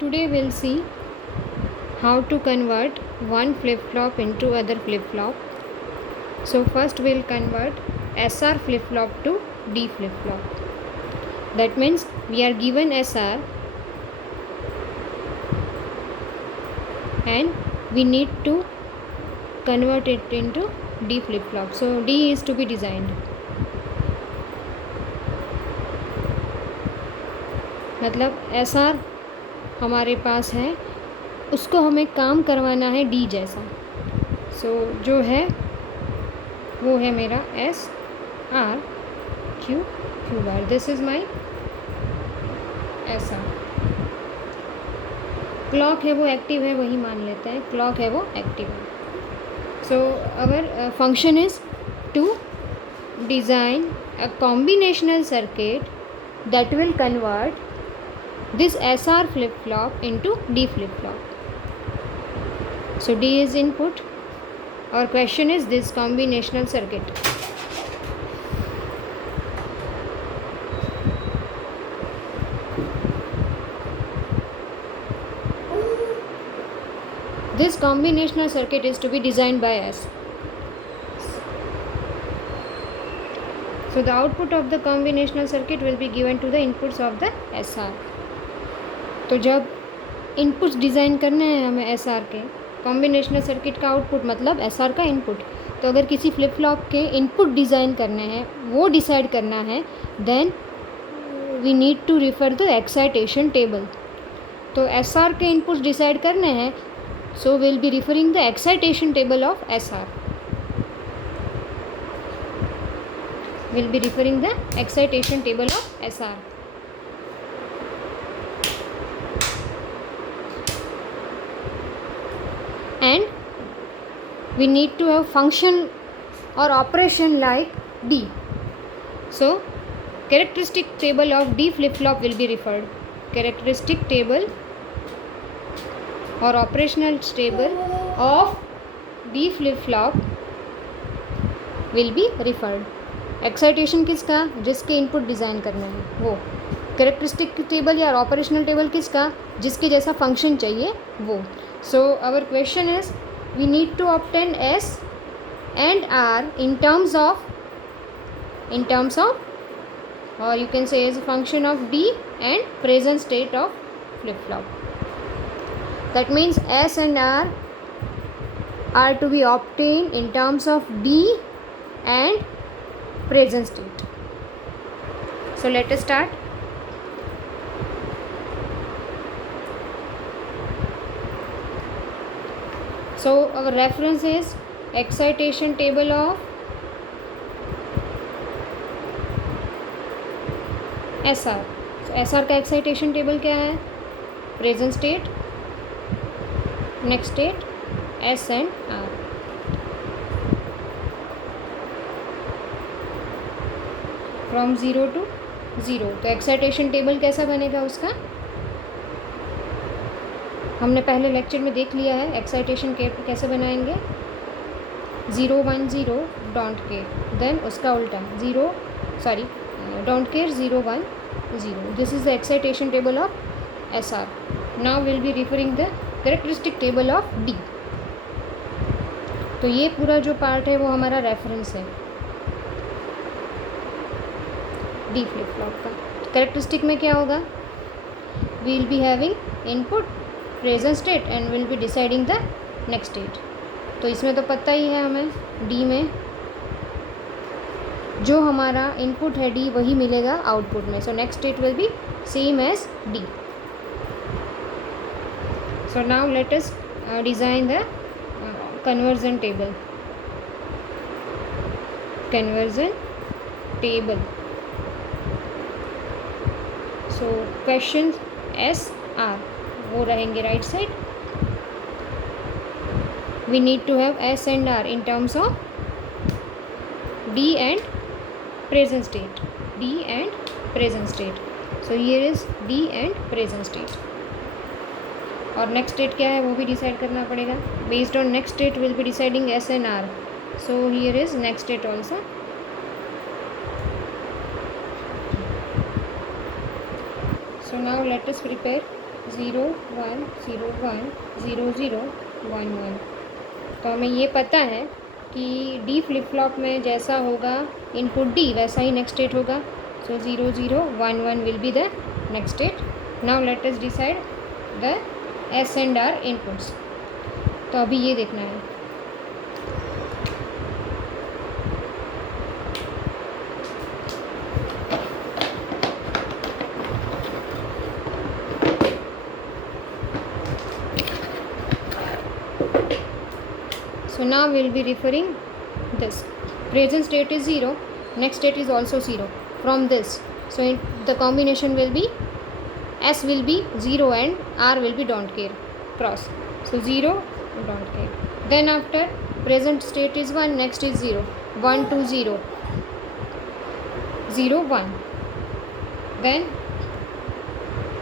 Today we'll see how to convert one flip-flop into other flip-flop. So first we'll convert SR flip-flop to D flip-flop. That means we are given SR and we need to convert it into D flip-flop. So D is to be designed. मतलब SR हमारे पास है, उसको हमें काम करवाना है डी जैसा. सो जो है वो है मेरा S R Q Q bar. This is my S R. Clock है वो एक्टिव है, वही मान लेते हैं. क्लॉक है वो एक्टिव है. So our function is to design a combinational circuit that will convert this SR flip-flop into D flip-flop. So D is input. Our question is this combinational circuit. This combinational circuit is to be designed by us. So the output of the combinational circuit will be given to the inputs of the SR. तो जब inputs design करने हैं हमें S R के, combinational circuit का output मतलब S R का input. तो अगर किसी फ्लिप फ्लॉप के इनपुट डिज़ाइन करने हैं, वो डिसाइड करना है, then we need to refer the excitation table. तो एस आर के इनपुट्स डिसाइड करने हैं, so will be referring the excitation table of S R. Will be referring the excitation table of S R. And we need to have function or operation like D. So characteristic table of D flip-flop will be referred. Characteristic table or operational table of D flip-flop will be referred. Excitation किसका? जिसके input design करना है वो. Characteristic table या operational table किसका? जिसके जैसा फंक्शन चाहिए वो. So our question is, we need to obtain S and R in terms of, or you can say as a function of D and present state of flip-flop. That means S and R are to be obtained in terms of D and present state. So let us start. So our reference is excitation table of SR. So SR का excitation table क्या है? Present state, next state, S and R. From 0 to 0. तो excitation table कैसा बनेगा उसका? हमने पहले लेक्चर में देख लिया है. एक्साइटेशन कैसे बनाएंगे? 0 1 0 डोंट केयर, देन उसका उल्टा don't care 0 1 0. This is the excitation table of S are. Now will be referring the characteristic table of D. तो ये पूरा जो पार्ट है वो हमारा रेफरेंस है डी फ्लिप फ्लॉप का. कैरेक्टरिस्टिक में क्या होगा? We will be having input present state and will be deciding the next state. तो इसमें तो पता ही है हमें, डी में जो हमारा इनपुट है डी वही मिलेगा आउटपुट में. So next state will be same as D. So now let us design the conversion table. Conversion table. So question S R वो रहेंगे right side. We need to have S and R in terms of D and present state. D and present state. So here is D and present state. और next state क्या है वो भी decide करना पड़ेगा. Based on next state will be deciding S and R. So here is next state also. So now let us prepare 0 1 0 1 0 0 1 1। तो हमें ये पता है कि डी फ्लिप फ्लॉप में जैसा होगा इनपुट डी वैसा ही नेक्स्ट स्टेट होगा। So 0 0 1 1 will be the next state. Now let us decide the S and R inputs. तो अभी ये देखना है। So now we will be referring this. Present state is 0, next state is also 0 from this. So the combination will be S will be 0 and R will be don't care cross. So 0 don't care. Then after present state is 1, next is 0, 1 2 0 0 1. Then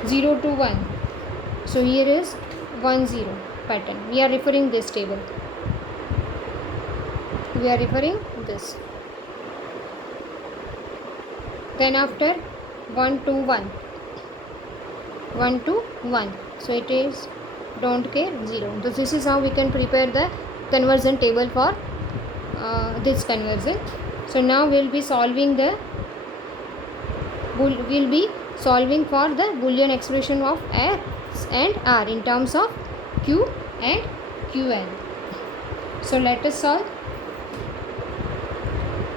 0 to 1. So here is 1 0 pattern. We are referring this table. We are referring this. Then after 1 to 1, 1 to 1, so it is don't care 0. So this is how we can prepare the conversion table for this conversion. So now we'll be solving for the Boolean expression of S and R in terms of Q and Qn. So let us solve.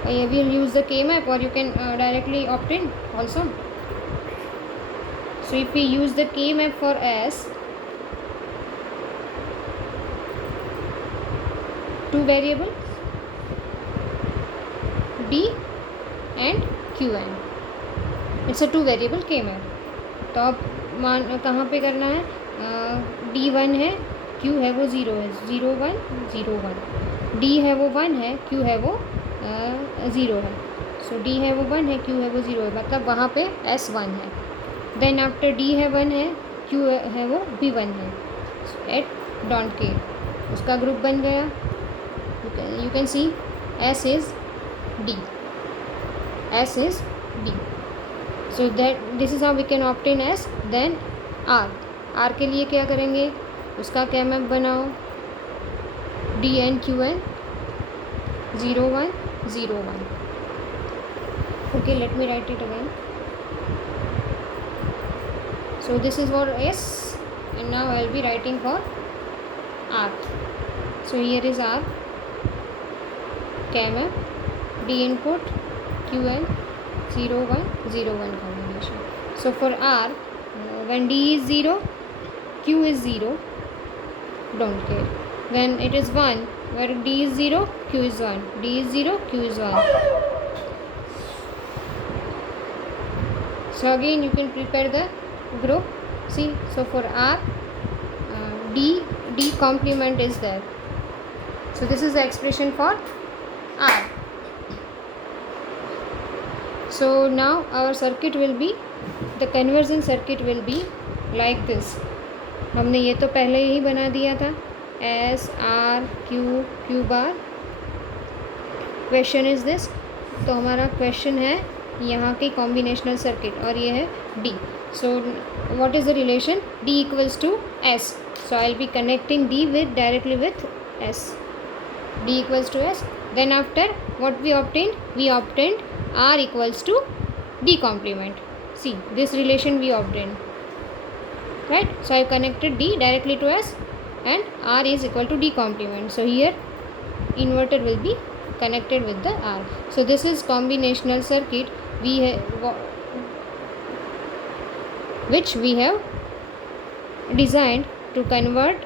I will use the K-map, or you can directly opt in also. So if we use the K-map for S, two variables D and Qn. It's a two variable K-map. तो अब मान कहाँ पे करना है? D1 है, Q है वो 0 है, 0 1 0 1, D है वो 1 है, Q है वो 0 है। सो D है वो 1 है, Q है वो 0 है, मतलब वहाँ पे S 1 है। देन आफ्टर D है 1 है, Q है वो भी 1 है एट डोंट केयर। उसका ग्रुप बन गया। You can see S is D, S is D। So that this is how we can obtain S। Then R, R के लिए क्या करेंगे? उसका क्या मैप बनाओ? D N Q N 0 1 0 1. Okay, let me write it again. So this is for S, and now I will be writing for R. So here is R, K-map, D input, Qn 0 1 0 1 combination. So for R, when D is 0, Q is 0, don't care. When it is 1, where D is 0, Q is 1, D is 0, Q is 1. So again you can prepare the group. See, so for R, D complement is there. So this is the expression for R. So now our circuit will be, the conversion circuit will be like this. हमने ये तो पहले ही बना दिया था, S R Q Q bar. Question is this, तो हमारा क्वेश्चन है यहाँ की कॉम्बिनेशनल सर्किट, और ये है D. So what is the relation? D equals to S. So I will be connecting D with directly with S. D equals to S. Then after what we obtained? We obtained R equals to D complement. See, this relation we obtained, right? So I connected D directly to S, and R is equal to D complement. So here inverter will be connected with the R. So this is combinational circuit which we have designed to convert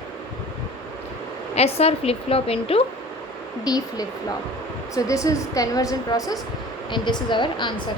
SR flip-flop into D flip-flop. So this is conversion process, and this is our answer.